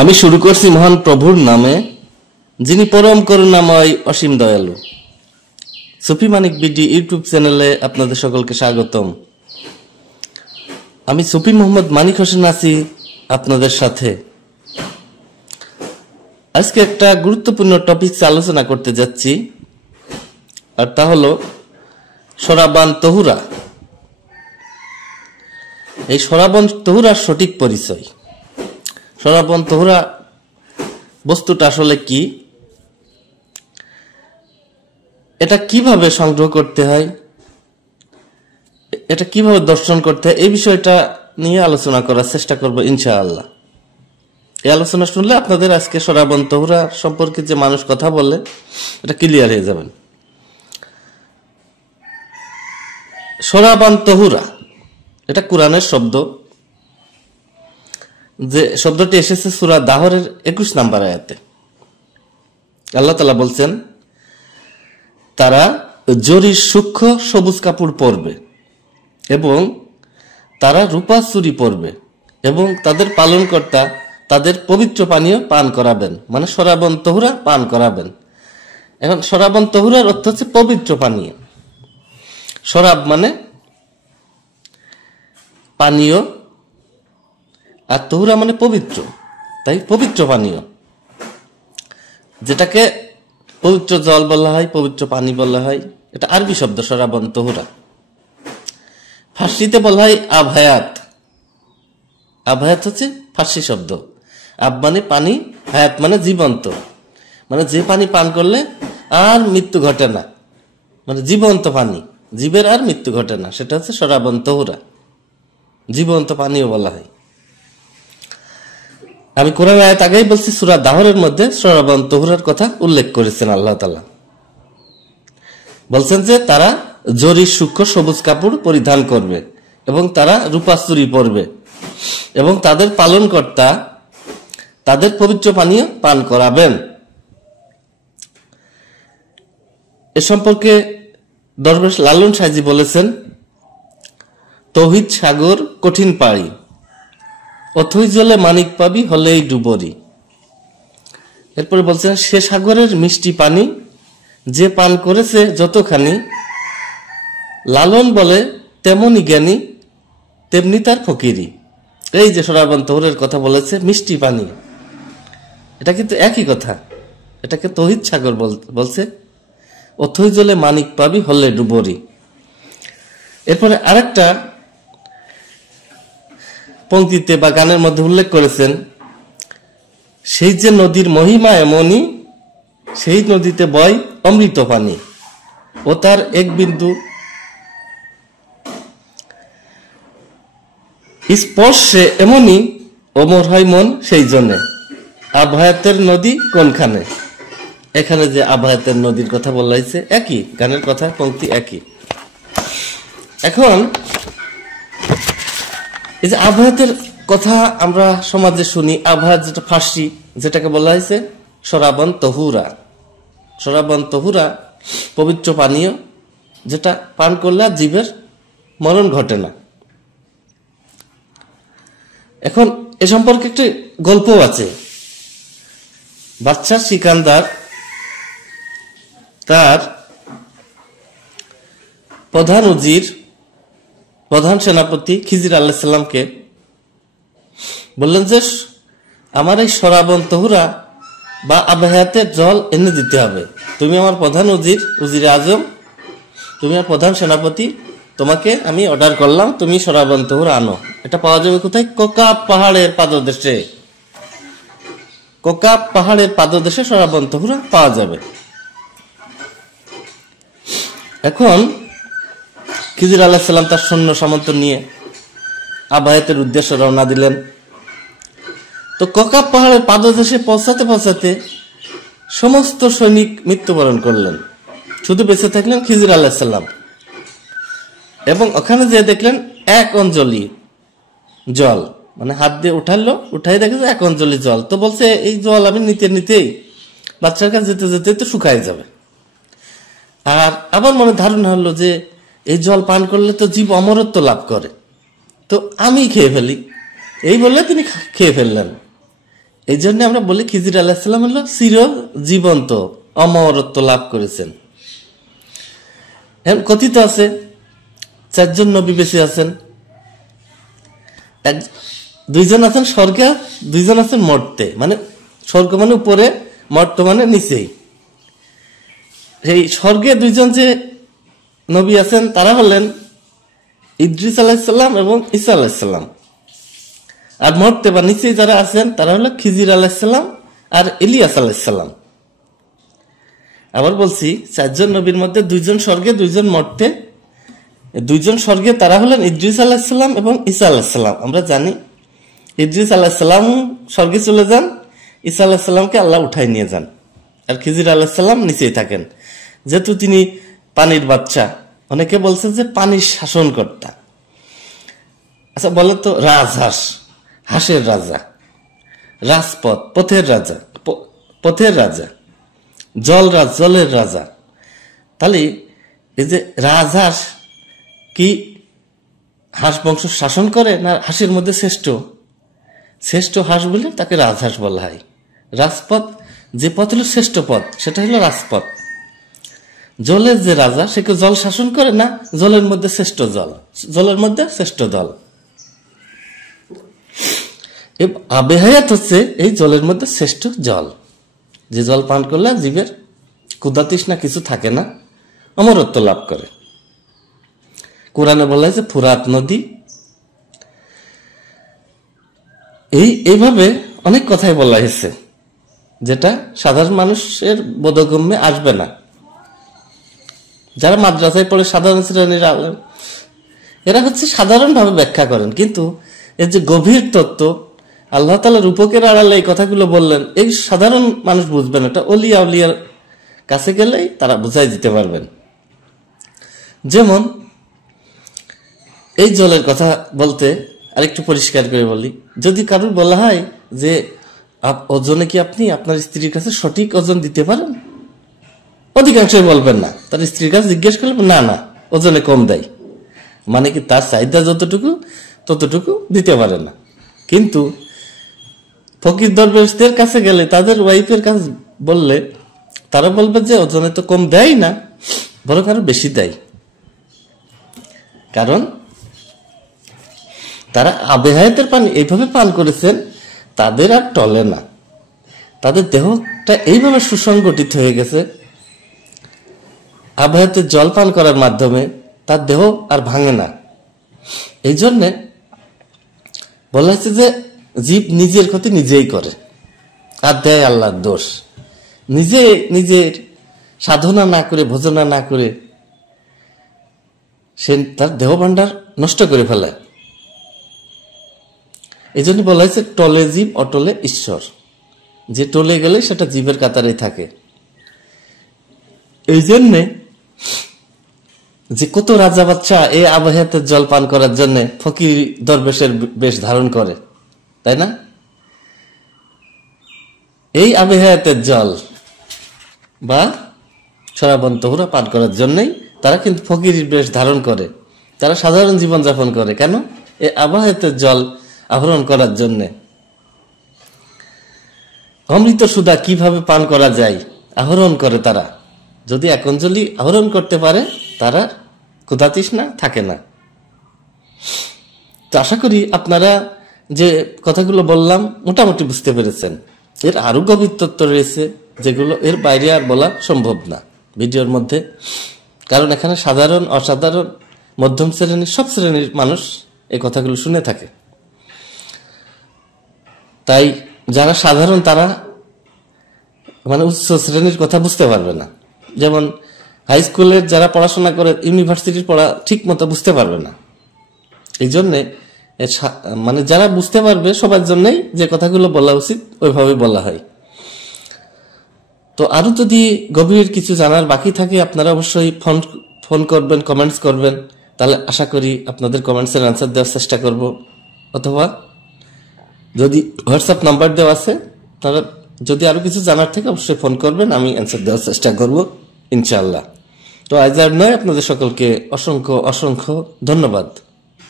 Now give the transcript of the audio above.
আমি শুরু করছি মহান প্রভুর নামে, যিনি পরম করুণাময় অসীম দয়ালু। সুফি মানিক বিডি ইউটিউব চ্যানেলে আপনাদের সকলকে স্বাগতম। আমি সুফি মোহাম্মদ মানিক হোসেন আছি আপনাদের সাথে। আজকে একটা গুরুত্বপূর্ণ টপিক আলোচনা করতে যাচ্ছি, আর তা হলো সরাবান তহুরা। এই সরাবান তহুরার সঠিক পরিচয়। সরাবান তহুরা বস্তুটা আসলে কি, এটা কিভাবে সংগ্রহ করতে হয়, এটা কিভাবে দর্শন করতে হয়, এই বিষয়টা নিয়ে আলোচনা করার চেষ্টা করব ইনশাআল্লাহ। এই আলোচনা শুনলে আপনাদের আজকে সরাবান তহুরা সম্পর্কে যে মানুষ কথা বলে এটা ক্লিয়ার হয়ে যাবেন। সরাবান তহুরা এটা কোরআনের শব্দ, যে শব্দটি এসেছে সূরা দাহরের 21 নম্বর আয়াতে। আল্লাহ তাআলা বলছেন, তারা জরির সূক্ষ্ম সবুজ কাপড় পরবে এবং তারা রূপা চুরি পরবে এবং তাদের পালনকর্তা তাদের পবিত্র পানীয় পান করাবেন, মানে সরাবান তহুরা পান করাবেন। এখন সরাবান তহুরার অর্থ হচ্ছে পবিত্র পানীয়। সরাব মানে পানীয়, আর তহুরা মানে পবিত্র, তাই পবিত্র পানীয়, যেটাকে পবিত্র জল বলা হয়, পবিত্র পানি বলা হয়। এটা আরবি শব্দ সরাবান তহুরা। ফার্সিতে বলা হয় আবহায়াত। আবহায়াত হচ্ছে ফার্সি শব্দ। আব মানে পানি, হায়াত মানে জীবন্ত, মানে যে পানি পান করলে আর মৃত্যু ঘটে না, মানে জীবন্ত পানি, জীবের আর মৃত্যু ঘটে না, সেটা হচ্ছে সরাবান তহুরা। জীবন্ত পানিও বলা হয়। আমি কোরআন আয়াত আগেই বলছি, সূরা দাহরের মধ্যে সরাবান তহুরার কথা উল্লেখ করেছেন আল্লাহ তাআলা। বলছেন যে তারা জরির সূক্ষ্ম সবুজ কাপড় পরিধান করবে এবং তারা রূপা চুরি পরবে এবং তাদের পালনকর্তা তাদের পবিত্র পানীয় পান করাবেন। এ সম্পর্কে দরবেশ লালন সাইজি বলেছেন, তৌহিদ সাগর কঠিন পাড়ি, অথই জলে মানিক পাবি হলেই ডুবরি। এরপরে বলছেন, সে সাগরের মিষ্টি পানি যে পান করেছে যতখানি, লালন বলে তেমনি জ্ঞানী তেমনি তার ফকিরি। এই যে সরাবান তহুরের কথা বলেছে, মিষ্টি পানি, এটা কিন্তু একই কথা। এটাকে তৌহিদ সাগর বলছে, অথই জলে মানিক পাবি হলে ডুবরি। এরপরে আরেকটা পংক্তিতে বা গানের মধ্যে উল্লেখ করেছেন, সেই যে নদীর মহিমা এমনই, সেই নদীতে বয় অমৃত পানি ও তার এক বিন্দু স্পর্শে এমনই অমর হয় মন সেই জন্য। আবহায়াতের নদী কোনখানে? এখানে যে আবহায়াতের নদীর কথা বলা হয়েছে, একই গানের কথা, পংক্তি একই। এখন এই যে আবহায়াতের কথা আমরা সমাজে শুনি, আবহায়াত যেটা ফার্সি, যেটাকে বলা হয়েছে সরাবান তহুরা। সরাবান তহুরা পবিত্র পানীয়, যেটা পান করলে জীবের মরণ ঘটে না। এখন এ সম্পর্কে একটি গল্প আছে। বাদশাহ সিকান্দার তার প্রধান উজির, প্রধান সেনাপতি খিজির আলাইহিস সালামকে বললেন যে, আমার এই সরাবান তহুরা বা আবহায়াতের জল এনে দিতে হবে। তুমি আমার প্রধান উজির, উজিরে আজম, তুমি আমার প্রধান সেনাপতি, তোমাকে আমি অর্ডার করলাম, তুমি সরাবান তহুরা আনো। এটা পাওয়া যাবে কোথায়? কোকাব পাহাড়ের পাদদেশে। কোকাব পাহাড়ের পাদদেশে সরাবান তহুরা পাওয়া যাবে। এখন খিজির আলাইহিস সালাম তার সৈন্য সামন্ত নিয়ে আবহায়াতের উদ্দেশ্যে রওনা দিলেন। তো কোকাব পাহাড়ের পাদদেশে পৌঁছাতে পৌঁছাতে সমস্ত সৈনিক মৃত্যুবরণ করলেন, শুধু বেঁচে থাকলেন খিজির আলাইহিস সালাম। এবং ওখানে যে দেখলেন এক অঞ্জলি জল, মানে হাত দিয়ে উঠালো, উঠাই দেখে যে এক অঞ্জলি জল। তো বলছে, এই জল আমি নিতে নিতেই বাচ্চার কাছে যেতে যেতে তো শুকায় যাবে। আর আবার মনে ধারণা হলো যে এই জল পান করলে তো জীব অমরত্ব লাভ করে, তো আমি খেয়ে ফেলি। এই বললে তিনি খেয়ে ফেললেন। এই জন্য আমরা বলি খিজির আলাইহিসসালাম হলো চির জীবন্ত, অমরত্ব লাভ করেছেন। এখন কথিত আছে 4 জন নবী বেঁচে আছেন, 2 জন আছেন স্বর্গে, 2 জন আছেন মর্তে। মানে স্বর্গ মানে উপরে, মর্ত মানে নিচেই। সেই স্বর্গে 2 জন যে নবী আছেন তারা হলেন ইদ্রিস আলাইহিসসালাম এবং ঈসা আলাইহিসসালাম। আর মর্তে বা নিচে যারা আছেন তারা হলো খিজির আলাইহিসসালাম আর ইলিয়াস আলাইহিসসালাম। আবার বলছি 4 জন নবীর মধ্যে 2 জন স্বর্গে, 2 জন মর্তে। 2 জন স্বর্গে তারা হলেন ইদ্রিস আলাইহিসসালাম এবং ঈসা আলাইহিসসালাম। আমরা জানি ইদ্রিস আলাইহিসসালাম স্বর্গে চলে যান, ঈসা আলাইহিসসালামকে আল্লাহ উঠাই নিয়ে যান, আর খিজির আলাইহিসসালাম নিচেই থাকেন। যেহেতু তিনি পানির বাচ্চা, অনেকে বলছেন যে পানির শাসনকর্তা। আচ্ছা বলে তো রাজহাঁস, হাঁসের রাজা, রাজপথ, পথের রাজা, পথের রাজা, জলরাজ, জলের রাজা। তাহলে এই যে রাজহাঁস কি হাঁস বংশ শাসন করে, না হাঁসের মধ্যে শ্রেষ্ঠ হাঁস বলে তাকে রাজহাঁস বলা হয়। রাজপথ, যে পথ হলো শ্রেষ্ঠ পথ, সেটা হলো রাজপথ। জলের যে রাজা, সে কেউ জল শাসন করে না, জলের মধ্যে শ্রেষ্ঠ জল, জলের মধ্যে শ্রেষ্ঠ দল। আবে হায়াত হচ্ছে এই জলের মধ্যে শ্রেষ্ঠ জল, যে জল পান করলে জীবের ক্ষুধা তৃষ্ণা কিছু থাকে না, অমরত্ব লাভ করে। কোরআনে বলা হয়েছে ফুরাত নদী। এইভাবে অনেক কথাই বলা হয়েছে যেটা সাধারণ মানুষের বোধগম্যে আসবে না। যারা মাদ্রাসায় পড়ে সাধারণ শ্রেণীর আলেম, এরা হচ্ছে সাধারণভাবে ব্যাখ্যা করেন, কিন্তু এর যে গভীর তত্ত্ব, আল্লাহ তাআলা রূপকের আড়ালে এই কথাগুলো বললেন, এই সাধারণ মানুষ বুঝবেন। এটা অলিয়া উলিয়ার কাছে গেলেই তারা বুঝাই দিতে পারবেন। যেমন এই জলের কথা বলতে আরেকটু পরিষ্কার করে বলি, যদি কারোর বলা হয় যে ওজনে কি আপনি আপনার স্ত্রীর কাছে সঠিক ওজন দিতে পারেন, অধিকাংশই বলবেন না। তার স্ত্রীর কাছে জিজ্ঞেস করবেন, না না ওজনে কম দেয়, মানে কি তার চাহিদা যতটুকু ততটুকু দিতে পারে না। কিন্তু ফকির দরবেশদের কাছে গেলে, তাদের ওয়াইফের কাছে বললে, তারা বলবে যে ওজনে তো কম দেয় না, বরং আরো বেশি দেয়। কারণ তারা আবে হায়াতের পানি এইভাবে পান করেছেন, তাদের আর টলে না, তাদের দেহটা এইভাবে সুসংগঠিত হয়ে গেছে। আবে হায়াতের জল পান করার মাধ্যমে তার দেহ আর ভাঙে না। এই জন্যে বলা হচ্ছে যে জীব নিজের ক্ষতি নিজেই করে আর দেয় আল্লাহর দোষ। নিজের সাধনা না করে, ভোজনা না করে সে তার দেহ ভাণ্ডার নষ্ট করে ফেলে। এই জন্য বলা হয়েছে টলে জীব অটলে ঈশ্বর, যে টলে গেলে সেটা জীবের কাতারেই থাকে। এই জন্যে যে কত রাজা বাচ্চা এই আবে হায়াতের জল পান করার জন্য ফকির দরবেশের বেশ ধারণ করে, তাই না? এই আবে হায়াতের জল বা শরাবন তহুরা পান করার জন্যই তারা কিন্তু ফকির বেশ ধারণ করে, তারা সাধারণ জীবন যাপন করে। কেন? এই আবে হায়াতের জল আহরণ করার জন্য। অমৃত সুধা কিভাবে পান করা যায় আহরণ করে তারা। যদি এক অঞ্জলি আহরণ করতে পারে, তারা ক্ষুধা তৃষ্ণা থাকে না। তো আশা করি আপনারা যে কথাগুলো বললাম মোটামুটি বুঝতে পেরেছেন। এর আরো গভীর তত্ত্ব রয়েছে যেগুলো এর বাইরে আর বলা সম্ভব না ভিডিওর মধ্যে, কারণ এখানে সাধারণ, অসাধারণ, মধ্যম শ্রেণীর, সব শ্রেণীর মানুষ এই কথাগুলো শুনে থাকে। তাই যারা সাধারণ তারা মানে উচ্চ শ্রেণীর কথা বুঝতে পারবে না। যেমন হাই স্কুলের যারা পড়াশোনা করে, ইউনিভার্সিটির পড়া ঠিক মতো বুঝতে পারবে না। এই জন্যে মানে যারা বুঝতে পারবে সবার জন্যই যে কথাগুলো বলা উচিত ওইভাবে বলা হয়। তো আরো যদি গভীর কিছু জানার বাকি থাকে, আপনারা অবশ্যই ফোন করবেন, কমেন্টস করবেন, তাহলে আশা করি আপনাদের কমেন্টসের আনসার দেওয়ার চেষ্টা করব। অথবা যদি হোয়াটসঅ্যাপ নাম্বার দেওয়া আছে, তারা যদি আরো কিছু জানার থাকে অবশ্যই ফোন করবেন, আমি অ্যান্সার দেওয়ার চেষ্টা করব ইনশাআল্লাহ। তো আজ আর নয়, আপনাদের সকলকে অসংখ্য অসংখ্য ধন্যবাদ।